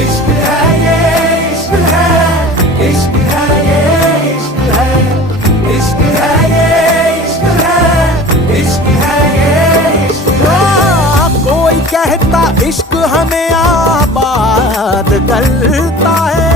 इश्क है ये, इश्क है, इश्क है ये, इश्क है, इश्क है ये, इश्क है, इश्क है ये, इश्क है। कोई कहता इश्क हमें आबाद करता है,